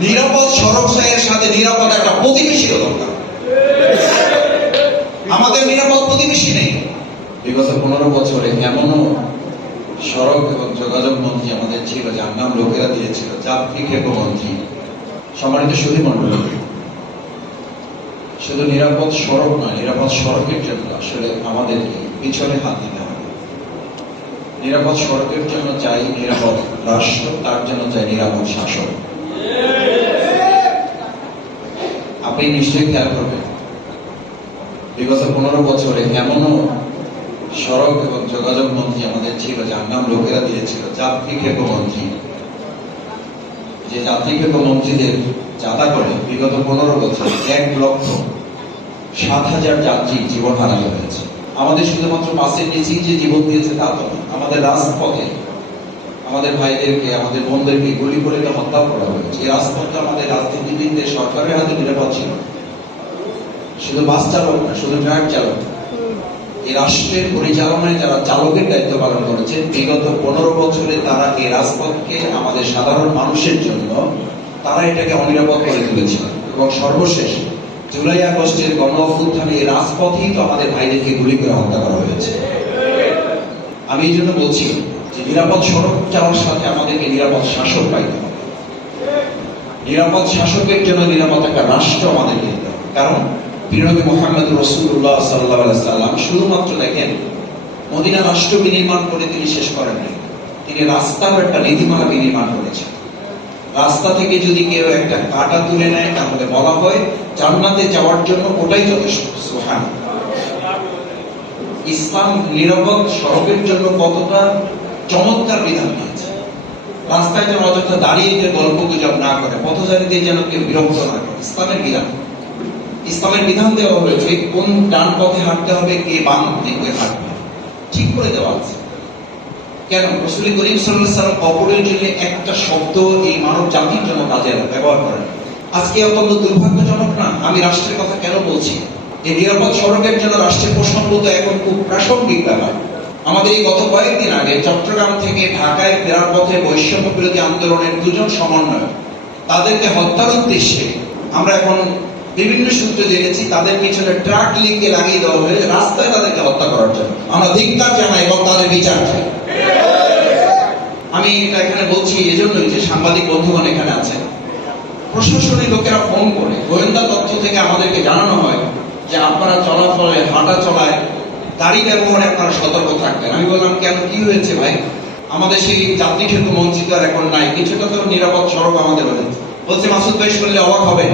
নিরাপদ সড়ক সাইয়ের সাথে নিরাপদ একটা প্রতিবেশীও দরকার। আমাদের নিরাপদ প্রতিবেশী নেই। বিগত পনেরো বছরে এমনও সড়ক এবং যোগাযোগ মন্ত্রী আমাদের ছিল, যার নাম লোকেরা দিয়েছিল, যাত্রী খেকো মন্ত্রী। সম্মানিত সুধী মন্ডল শুধু নিরাপদ সড়ক নয়, নিরাপদ সড়কের জন্য আসলে আমাদেরকে পিছনে হাত দিতে হবে। নিরাপদ সড়কের জন্য চাই নিরাপদ রাষ্ট্র, তার জন্য চাই নিরাপদ শাসন আপনি নিশ্চয়ই খেয়াল করবেন বিগত পনেরো বছরে এমনও সড়ক এবং যোগাযোগ মন্ত্রী আমাদের ছিল, যার নাম লোকেরা দিয়েছিল যাত্রী খেকো মন্ত্রী যে যাত্রী খেকো মন্ত্রীদের যাতা করে বিগত পনেরো বছর এক লক্ষ সাত হাজার যাত্রী জীবন হারাতে হয়েছে আমাদের শুধুমাত্র বাসের নিচেই যে জীবন দিয়েছে তা তো। আমাদের রাজপথে আমাদের ভাইদেরকে, আমাদের বোনদেরকে গুলি করে তো হত্যা করা হয়েছে। এই রাজপথটা আমাদের রাজনীতিবিদদের, সরকারের হাতে নিরাপদ ছিল। শুধু বাস চালক না, শুধু ট্রাক চালক। এই রাষ্ট্রের পরিচালনায় যারা চালকের দায়িত্ব পালন করেছেন বিগত পনেরো বছরে তারা এই রাজপথকে আমাদের সাধারণ মানুষের জন্য তারা এটাকে অনিরাপদ করে তুলেছিল। এবং সর্বশেষ জুলাই আগস্টের গণ অভ্যুত্থানে এই রাজপথেই তো আমাদের ভাইদেরকে গুলি করে হত্যা করা হয়েছে। আমি এই জন্য বলছি যে নিরাপদ সড়ক যাওয়ার সাথে আমাদেরকে নিরাপদ শাসক পাইতে হবে। নিরাপদ শাসকের জন্য নিরাপদ একটা রাষ্ট্র আমাদেরকে দিতে হবে। কারণ বিরোধী মোহাম্মদ রসুল্লাহ সাল্লাহ সাল্লাম শুধুমাত্র দেখেন, মদিনা রাষ্ট্র বিনির্মাণ করে তিনি শেষ করেন তিনি রাস্তার একটা নীতিমালা বিনির্মাণ করেছেন। রাস্তা থেকে যদি কেউ একটা কাটা তুলে নেয়, তাহলে বলা হয় জান্নাতে যাওয়ার জন্য ওটাই যথেষ্ট। সুহান ইসলাম নিরাপদ সড়কের জন্য কতটা চমৎকার বিধান দিয়েছে। রাস্তায় যেন অযথা দাঁড়িয়ে যে গল্প গুজব না করে, পথচারীদের যেন কেউ বিরক্ত না করে। ইসলামের বিধান। ইসলামের বিধান দেওয়া হয়েছে, কোন ডান পথে হাঁটতে হবে, কে বাম দিকে হাঁটবে। ঠিক করে দেওয়া আছে। কেন? রসুল করিম সাল্লাম অপরের জন্য একটা শব্দ এই মানব জাতির জন্য কাজে ব্যবহার করেন। আজকে অত্যন্ত দুর্ভাগ্যজনক না? আমি রাষ্ট্রের কথা কেন বলছি? এই নিরাপদ সড়কের জন্য রাষ্ট্রের প্রসঙ্গ তো এখন খুব প্রাসঙ্গিক ব্যাপার। আমাদের এই গত কয়েকদিন আগে চট্টগ্রাম থেকে ঢাকায় ফেরার পথে বৈষম্য বিরোধী আন্দোলনের দুজন সমন্বয় তাদেরকে হত্যার উদ্দেশ্যে আমরা এখন বিভিন্ন সূত্রে জেনেছি, তাদের পিছনে ট্রাক লিঙ্কে লাগিয়ে দেওয়া হয়েছে, রাস্তায় তাদেরকে হত্যা করার জন্য। আমরা ধিক্কার জানাই এবং তাদের বিচার চাই। আমি এটা এখানে বলছি এজন্যই যে সাংবাদিক বন্ধুগণ এখানে আছেন। প্রশাসনের লোকেরা ফোন করে, গোয়েন্দা তথ্য থেকে আমাদেরকে জানানো হয় যে আপনারা চলাফলে, হাঁটা চলায় গাড়ি ব্যবহারে আপনারা সতর্ক থাকবেন। আমি বললাম, কেন? কি হয়েছে ভাই? আমাদের সেই যাত্রী সেতু মঞ্চিত আর এখন নাই। কিছুটা তো নিরাপদ সড়ক আমাদের রয়েছে বলছে, মাসুদ ভাই, শুনলে অবাক হবে।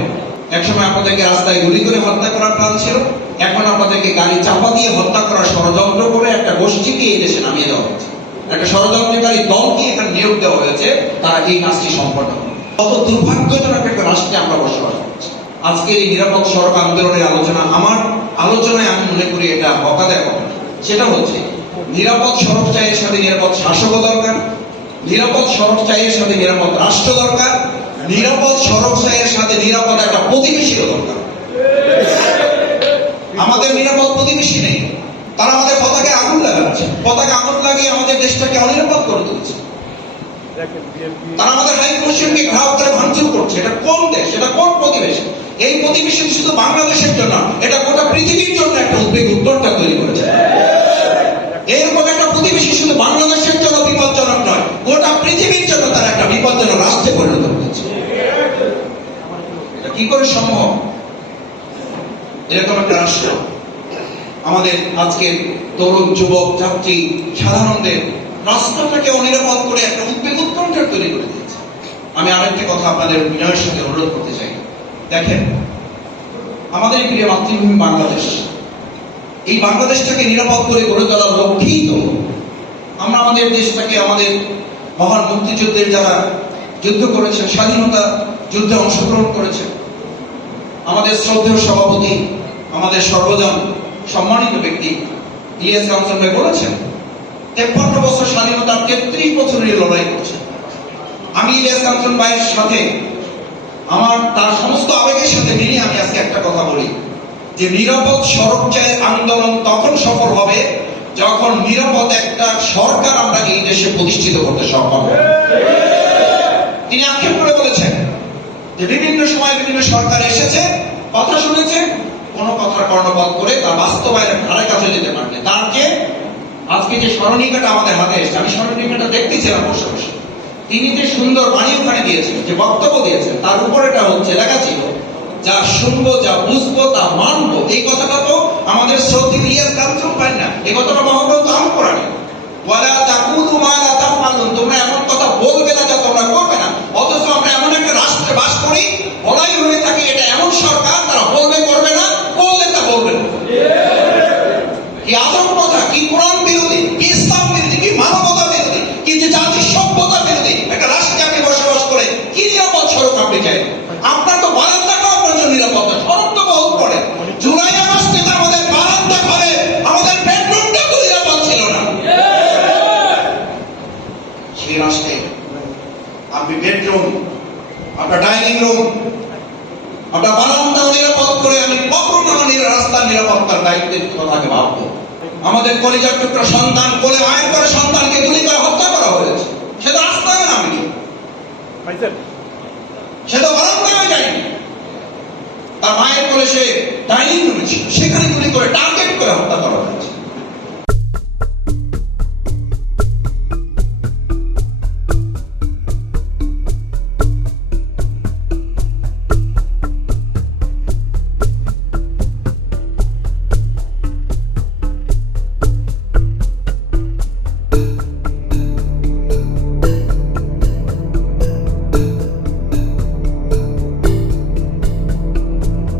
একসময় আপনাদেরকে রাস্তায় গুলি করে হত্যা করার প্ল্যান ছিল। এখন আপনাদেরকে গাড়ি চাপা দিয়ে হত্যা করার ষড়যন্ত্র করে একটা গোষ্ঠীকে এই দেশে নামিয়ে দেওয়া হচ্ছে একটা ষড়যন্ত্রকারী দলকে এখানে নিয়োগ দেওয়া হয়েছে। তারা এই কাজটি সম্পন্ন কত দুর্ভাগ্যজনক একটা রাষ্ট্রে আমরা বসবাস করছি। আজকে এই নিরাপদ সড়ক আন্দোলনের আলোচনা আমার আলোচনায় আমি মনে করি এটা বকা দেওয়া সেটা হচ্ছে, নিরাপদ সড়ক চাইয়ের সাথে নিরাপদ শাসকও দরকার, নিরাপদ সড়ক চাইয়ের সাথে নিরাপদ রাষ্ট্র দরকার, নিরাপদ সড়ক চাইয়ের সাথে নিরাপদ একটা প্রতিবেশীও দরকার। আমাদের নিরাপদ প্রতিবেশী নেই। তারা আমাদের পতাকে আগুন লাগাচ্ছে। পতাকে আগুন লাগিয়ে আমাদের দেশটাকে অনিরাপদ করে তুলছে। তারা আমাদের হাই কমিশনকে ঘাও করে ভাঙচুর করছে। এটা কোন দেশ? এটা কোন প্রতিবেশী? এই প্রতিবেশী শুধু বাংলাদেশের জন্য এটা গোটা পৃথিবীর জন্য একটা উদ্বেগ উত্তরটা তৈরি করেছে এরকম একটা প্রতিবেশী শুধু বাংলাদেশের জন্য বিপজ্জনক নয় গোটা পৃথিবীর জন্য তারা একটা বিপজ্জনক রাষ্ট্রে পরিণত হয়েছে এটা কি করে সম্ভব এরকম একটা রাষ্ট্র। আমাদের আজকে তরুণ যুবক যাত্রী সাধারণদের রাস্তাটাকে অনিরাপদ করে একটা উদ্বেগ উৎকণ্ঠা তৈরি করে দিয়েছে। আমি আরেকটি কথা আপনাদের বিনয়ের সাথে অনুরোধ করতে চাই। দেখেন, আমাদের প্রিয় মাতৃভূমি বাংলাদেশ। এই বাংলাদেশটাকে নিরাপদ করে গড়ে তোলার লক্ষ্যেই তো আমরা আমাদের দেশটাকে আমাদের মহান মুক্তিযুদ্ধের যারা যুদ্ধ করেছেন, স্বাধীনতা যুদ্ধে অংশগ্রহণ করেছেন। আমাদের শ্রদ্ধেয় সভাপতি, আমাদের সর্বজন সম্মানিত ব্যক্তি, ইলিয়াস কাঞ্চন ভাই বলেছেন, তেপ্পান্ন বছর স্বাধীনতার তেত্রিশ বছরের লড়াই করছেন। আমি ইলিয়াস কাঞ্চন ভাইয়ের সাথে, আমার তার সমস্ত আবেগের সাথে মিলিয়ে আমি আজকে একটা কথা বলি, যে নিরাপদ সড়ক চাই আন্দোলন তখন সফল হবে যখন নিরাপদ একটা সরকার আমরা এই দেশে প্রতিষ্ঠিত করতে সক্ষম তিনি আক্ষেপ করে বলেছেন যে বিভিন্ন সময় বিভিন্ন সরকার এসেছে, কথা শুনেছে, কোন কথার কর্ণপাত করে তা বাস্তবায়নের ধারে কাছে যেতে পারবে তার আজকে যে স্মরণিকাটা আমাদের হাতে এসেছে, আমি স্মরণিকাটা দেখতেছিলাম বসে বসে তিনি যে সুন্দর বাণী ওখানে দিয়েছেন, যে বক্তব্য দিয়েছেন, তার উপরেটা হচ্ছে লেখা ছিল, যা শুনব, যা বুঝব, তা মানবো। এই কথাটা তো আমাদের সৌদি ইলিয়াস কাঞ্চন পাই না। এই কথাটা মহাগ্রন্থ আম কোরআনে ওয়ালা তাকুলু মা লা তাফআলুন। তোমরা এমন কথা বলবে না যা তোমরা করবে না অথচ আমরা এমন একটা রাষ্ট্রে বাস করি বলাই হয়ে থাকে এটা এমন সরকার তারা বলবে করবে না বললে তা বলবে না কি আদম কথা কি কোরআন বিরোধী কি ইসলাম বিরোধী কি মানবতা বিরোধী কি যে জাতি সভ্যতা বিরোধী একটা রাষ্ট্রে আপনি বসবাস করে কি নিরাপদ সড়ক আপনি চাই আপনার তো বারান্দাটাও আপনার জন্য নিরাপদ না সড়ক তো বহুত পড়ে জুলাই আগস্টে তো আমাদের বারান্দা ঘরে আমাদের বেডরুমটা তো নিরাপদ ছিল না। সেই রাষ্ট্রে আপনি বেডরুম আপনার ডাইনিং রুম আপনার বারান্দা নিরাপদ করে আমি কখনো রাস্তার নিরাপত্তার দায়িত্বের কথাকে ভাববো। আমাদের কলিজার টুকরা সন্তান কোলে মায়ের করে সন্তানকে গুলি করে হত্যা করা হয়েছে। সে তো রাস্তায় নামেনি সে তো বারান্দায় তার মায়ের কোলে সে ডাইনিং রুমে ছিল। সেখানে গুলি করে টার্গেট করে হত্যা করা হয়েছে